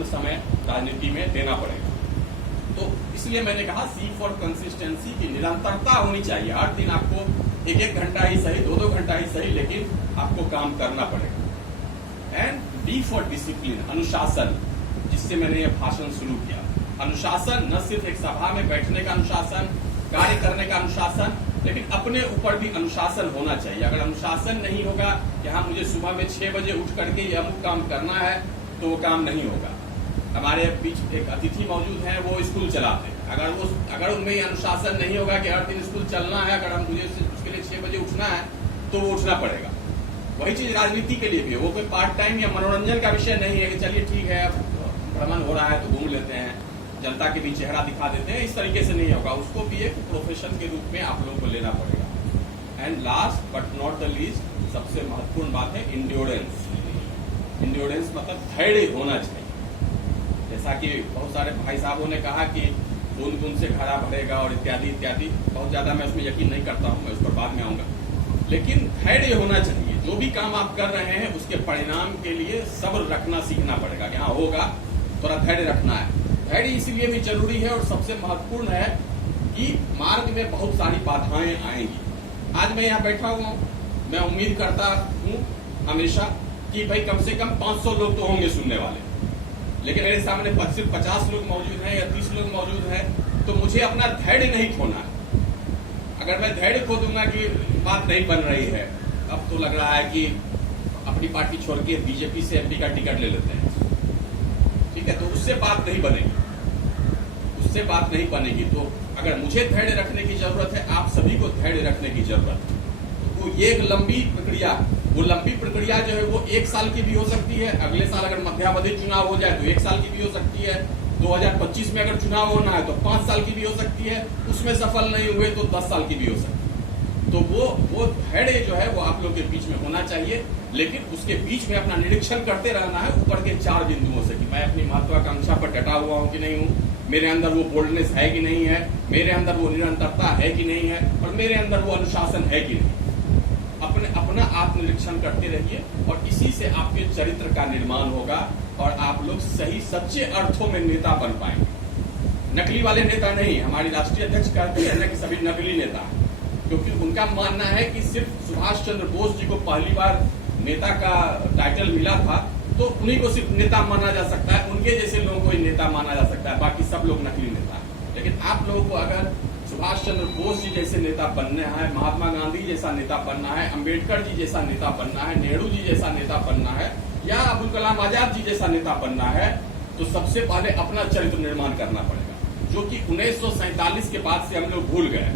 महत्वपूर्ण समय राजनीति में देना पड़ेगा। तो इसलिए मैंने कहा सी फॉर कंसिस्टेंसी की निरंतरता होनी चाहिए। हर दिन आपको एक एक घंटा ही सही, दो दो घंटा ही सही, लेकिन आपको काम करना पड़ेगा। एंड डी फॉर डिसिप्लिन, अनुशासन, जिससे मैंने ये भाषण शुरू किया। अनुशासन न सिर्फ एक सभा में बैठने का अनुशासन, कार्य करने का अनुशासन, लेकिन अपने ऊपर भी अनुशासन होना चाहिए। अगर अनुशासन नहीं होगा कि हाँ मुझे सुबह में 6 बजे उठ करके ये अमुक काम करना है, तो वो काम नहीं होगा। हमारे बीच एक अतिथि मौजूद हैं, वो स्कूल चलाते हैं। अगर उनमें ये अनुशासन नहीं होगा कि हर दिन स्कूल चलना है, अगर हम मुझे उसके लिए 6 बजे उठना है तो वो उठना पड़ेगा। वही चीज राजनीति के लिए भी है। वो कोई पार्ट टाइम या मनोरंजन का विषय नहीं है कि चलिए ठीक है अब भ्रमण हो रहा है तो घूम लेते हैं, जनता के भी चेहरा दिखा देते हैं, इस तरीके से नहीं होगा। उसको भी एक प्रोफेशन के रूप में आप लोगों को लेना पड़ेगा। And last but not the least, सबसे महत्वपूर्ण बात है इंड्योरेंस। इंड्योरेंस मतलब धैर्य होना चाहिए। जैसा कि बहुत सारे भाई साहबों ने कहा कि बूंद बूंद से घड़ा भरेगा और इत्यादि इत्यादि, बहुत ज्यादा मैं उसमें यकीन नहीं करता हूं, मैं उस पर बाद में आऊंगा। लेकिन धैर्य होना चाहिए। जो भी काम आप कर रहे हैं उसके परिणाम के लिए सब्र रखना सीखना पड़ेगा कि हाँ होगा, थोड़ा धैर्य रखना है। धैर्य इसलिए भी जरूरी है और सबसे महत्वपूर्ण है कि मार्ग में बहुत सारी बाधाएं आएंगी। आज मैं यहाँ बैठा हुआ हूँ, मैं उम्मीद करता हूँ हमेशा कि भाई कम से कम 500 लोग तो होंगे सुनने वाले, लेकिन मेरे सामने सिर्फ 50 लोग मौजूद हैं या 30 लोग मौजूद हैं, तो मुझे अपना धैर्य नहीं खोना है। अगर मैं धैर्य खो दूंगा कि बात नहीं बन रही है, अब तो लग रहा है कि अपनी पार्टी छोड़ के बीजेपी से एमपी का टिकट ले लेते हैं, ठीक है, तो उससे बात नहीं बनेगी, उससे बात नहीं बनेगी। तो अगर मुझे धैर्य रखने की जरूरत है, आप सभी को धैर्य रखने की जरूरत है। तो ये एक लंबी प्रक्रिया, वो लंबी प्रक्रिया जो है वो 1 साल की भी हो सकती है। अगले साल अगर मध्यावधि चुनाव हो जाए तो 1 साल की भी हो सकती है। 2025 में अगर चुनाव होना है तो 5 साल की भी हो सकती है। उसमें सफल नहीं हुए तो 10 साल की भी हो सकती है। तो वो धैर्य जो है वो आप लोग के बीच में होना चाहिए, लेकिन उसके बीच में अपना निरीक्षण करते रहना है ऊपर के 4 बिंदुओं से कि मैं अपनी महत्वाकांक्षा पर डटा हुआ हूं कि नहीं हूं, मेरे अंदर वो बोल्डनेस है कि नहीं है, मेरे अंदर वो निरंतरता है कि नहीं है, और मेरे अंदर वो अनुशासन है कि नहीं। अपना आत्मनिरीक्षण करते रहिए और इसी से आपके चरित्र का निर्माण होगा और आप लोग सही सच्चे अर्थों में नेता बन पाएंगे। नकली वाले नेता नहीं। हमारी राष्ट्रीय अध्यक्ष कहते हैं कि सभी नकली नेता, क्योंकि उनका मानना है कि सिर्फ सुभाष चंद्र बोस जी को पहली बार नेता का टाइटल मिला था तो उन्हीं को सिर्फ नेता माना जा सकता है, उनके जैसे लोगों को ही नेता माना जा सकता है, बाकी सब लोग नकली नेता है। लेकिन आप लोगों को अगर सुभाष चंद्र बोस जी जैसे नेता बनना है, महात्मा गांधी जैसा नेता बनना है, अंबेडकर जी जैसा नेता बनना है, नेहरू जी जैसा नेता बनना है, या अब्दुल कलाम आजाद जी जैसा नेता बनना है, तो सबसे पहले अपना चरित्र निर्माण करना पड़ेगा, जो कि 1947 के बाद से हम लोग भूल गए।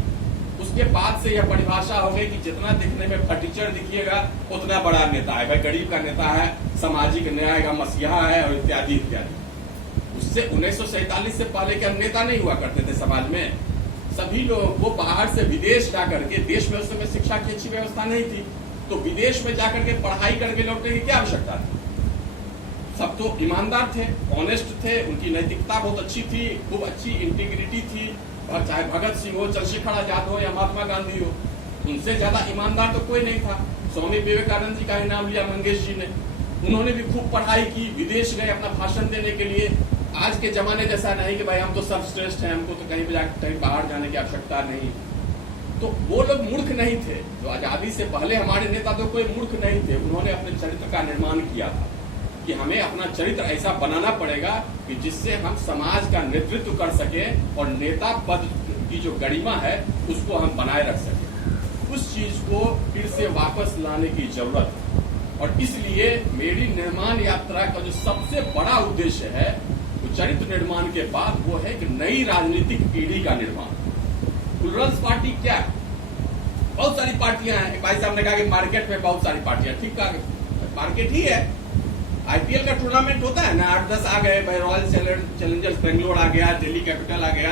उसके बाद से यह परिभाषा हो गई कि जितना दिखने में फटीचर दिखिएगा उतना बड़ा नेता है, भाई गरीब का नेता है, सामाजिक न्याय का मसीहा है और इत्यादि इत्यादि। उससे 1947 से पहले के हम नेता नहीं हुआ करते थे समाज में। सभी लोग वो बाहर से विदेश जाकर के, देश में उस समय शिक्षा की अच्छी व्यवस्था नहीं थी, तो विदेश में जाकर के पढ़ाई करके लौटने की क्या आवश्यकता थी। सब तो ईमानदार थे, ऑनेस्ट थे, उनकी नैतिकता बहुत अच्छी थी, खूब अच्छी इंटीग्रिटी थी, और चाहे भगत सिंह हो, चंद्रशेखर आजाद हो या महात्मा गांधी हो, उनसे ज्यादा ईमानदार तो कोई नहीं था। स्वामी विवेकानंद जी का ही नाम लिया मंगेश जी ने, उन्होंने भी खूब पढ़ाई की, विदेश गए अपना भाषण देने के लिए। आज के जमाने जैसा नहीं कि भाई हम तो सर्वश्रेष्ठ हैं, हमको तो कहीं बाहर जाने की आवश्यकता नहीं। तो वो लोग मूर्ख नहीं थे। जो आजादी से पहले हमारे नेता तो कोई मूर्ख नहीं थे, उन्होंने अपने चरित्र का निर्माण किया था कि हमें अपना चरित्र ऐसा बनाना पड़ेगा कि जिससे हम समाज का नेतृत्व कर सके और नेता पद की जो गरिमा है उसको हम बनाए रख सके। उस चीज को फिर से वापस लाने की जरूरत है, और इसलिए मेरी निर्माण यात्रा का जो सबसे बड़ा उद्देश्य है वो चरित्र निर्माण के बाद वो है कि नई राजनीतिक पीढ़ी का निर्माण। टॉलरेंस पार्टी क्या है? बहुत सारी पार्टियां हैं। भाई साहब ने कहा कि मार्केट में बहुत सारी पार्टियां, ठीक कहा, मार्केट ही है। आईपीएल का टूर्नामेंट होता है ना, 8-10 आ गए, भाई रॉयल चैलेंजर्स बेंगलोर आ गया, दिल्ली कैपिटल आ गया,